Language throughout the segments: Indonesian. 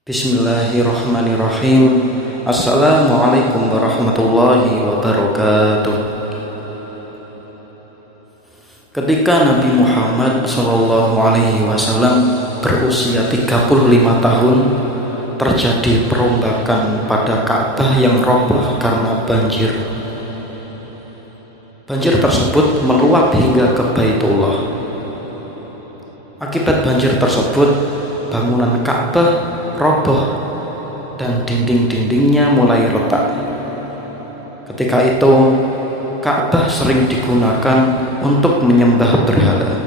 Bismillahirrahmanirrahim. Assalamualaikum warahmatullahi wabarakatuh. Ketika Nabi Muhammad SAW berusia 35 tahun, terjadi perombakan pada Ka'bah yang roboh karena banjir. Banjir tersebut meluap hingga ke Baitullah. Akibat banjir tersebut, bangunan Ka'bah roboh dan dinding-dindingnya mulai retak. Ketika itu Ka'bah sering digunakan untuk menyembah berhala.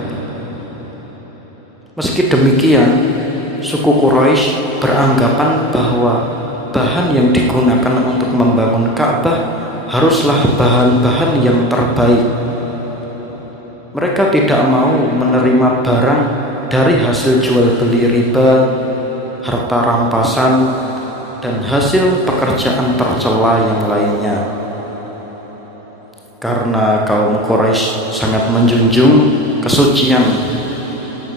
Meski demikian, suku Quraisy beranggapan bahwa bahan yang digunakan untuk membangun Ka'bah haruslah bahan-bahan yang terbaik. Mereka tidak mau menerima barang dari hasil jual beli riba, harta rampasan, dan hasil pekerjaan tercela yang lainnya. Karena kaum Quraisy sangat menjunjung kesucian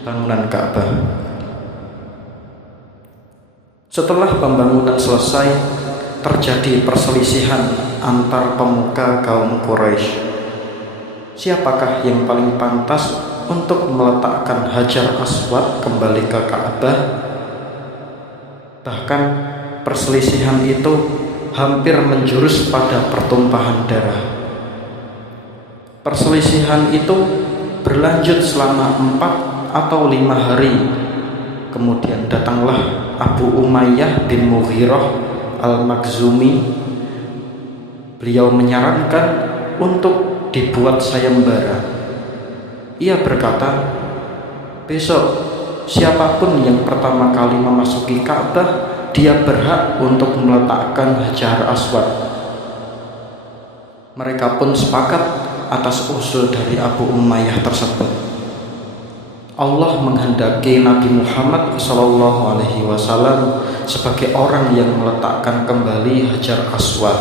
bangunan Ka'bah. Setelah pembangunan selesai, terjadi perselisihan antar pemuka kaum Quraisy. Siapakah yang paling pantas untuk meletakkan Hajar Aswad kembali ke Ka'bah? Bahkan perselisihan itu hampir menjurus pada pertumpahan darah. Perselisihan itu berlanjut selama 4 atau 5 hari. Kemudian datanglah Abu Umayyah bin Mughirah al-Makhzumi. Beliau menyarankan untuk dibuat sayembara. Ia berkata, besok siapapun yang pertama kali memasuki Ka'bah, dia berhak untuk meletakkan Hajar Aswad. Mereka pun sepakat atas usul dari Abu Umayyah tersebut. Allah menghendaki Nabi Muhammad SAW sebagai orang yang meletakkan kembali Hajar Aswad.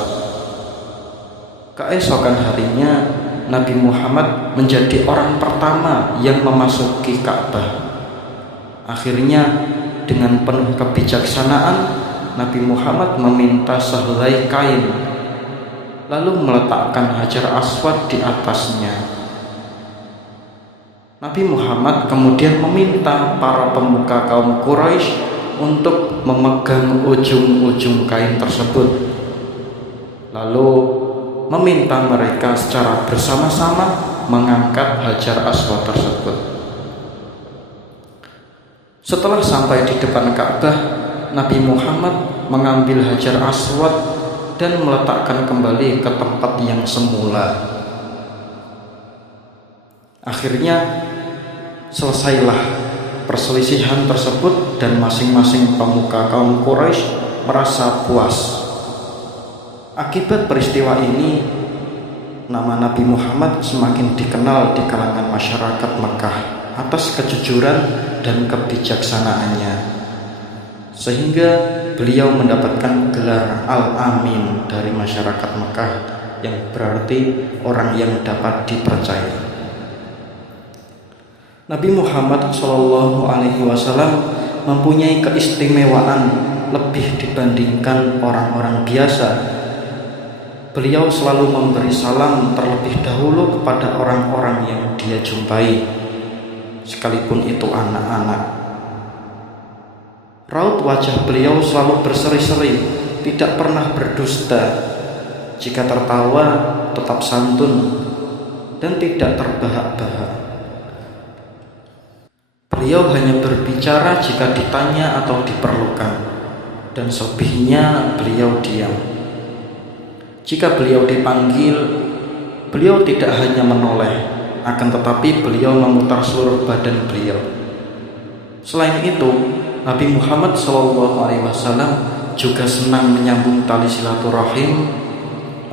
Keesokan harinya, Nabi Muhammad menjadi orang pertama yang memasuki Ka'bah. Akhirnya, dengan penuh kebijaksanaan, Nabi Muhammad meminta sehelai kain, lalu meletakkan Hajar Aswad di atasnya. Nabi Muhammad kemudian meminta para pemuka kaum Quraisy untuk memegang ujung-ujung kain tersebut, lalu meminta mereka secara bersama-sama mengangkat Hajar Aswad tersebut. Setelah sampai di depan Ka'bah, Nabi Muhammad mengambil Hajar Aswad dan meletakkan kembali ke tempat yang semula. Akhirnya selesailah perselisihan tersebut dan masing-masing pemuka kaum Quraisy merasa puas. Akibat peristiwa ini, nama Nabi Muhammad semakin dikenal di kalangan masyarakat Mekah atas kejujuran dan kebijaksanaannya, sehingga beliau mendapatkan gelar Al-Amin dari masyarakat Mekah, yang berarti orang yang dapat dipercaya. Nabi Muhammad SAW mempunyai keistimewaan lebih dibandingkan orang-orang biasa. Beliau selalu memberi salam terlebih dahulu kepada orang-orang yang dia jumpai, sekalipun itu anak-anak. Raut wajah beliau selalu berseri-seri, tidak pernah berdusta. Jika tertawa, tetap santun dan tidak terbahak-bahak. Beliau hanya berbicara jika ditanya atau diperlukan, dan selebihnya beliau diam. Jika beliau dipanggil, beliau tidak hanya menoleh, akan tetapi beliau memutar seluruh badan beliau. Selain itu, Nabi Muhammad SAW juga senang menyambung tali silaturahim,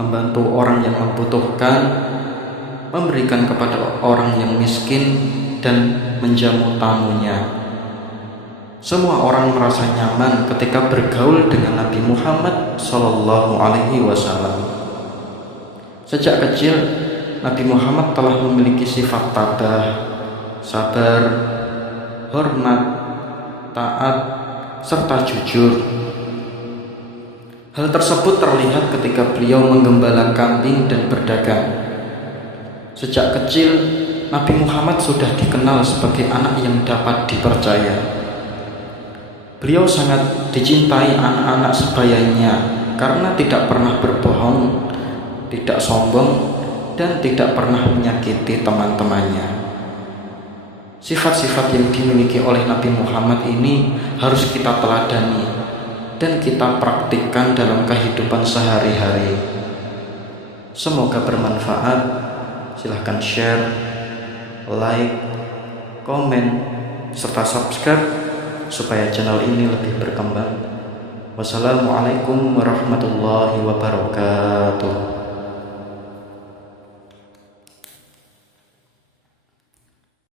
membantu orang yang membutuhkan, memberikan kepada orang yang miskin, dan menjamu tamunya. Semua orang merasa nyaman ketika bergaul dengan Nabi Muhammad SAW. Sejak kecil, Nabi Muhammad telah memiliki sifat tabah, sabar, hormat, taat, serta jujur. Hal tersebut terlihat ketika beliau menggembala kambing dan berdagang. Sejak kecil, Nabi Muhammad sudah dikenal sebagai anak yang dapat dipercaya. Beliau sangat dicintai anak-anak sebayanya karena tidak pernah berbohong, tidak sombong, dan tidak pernah menyakiti teman-temannya. Sifat-sifat yang dimiliki oleh Nabi Muhammad ini harus kita teladani dan kita praktikkan dalam kehidupan sehari-hari. Semoga bermanfaat. Silahkan share, like, komen, serta subscribe supaya channel ini lebih berkembang. Wassalamualaikum warahmatullahi wabarakatuh.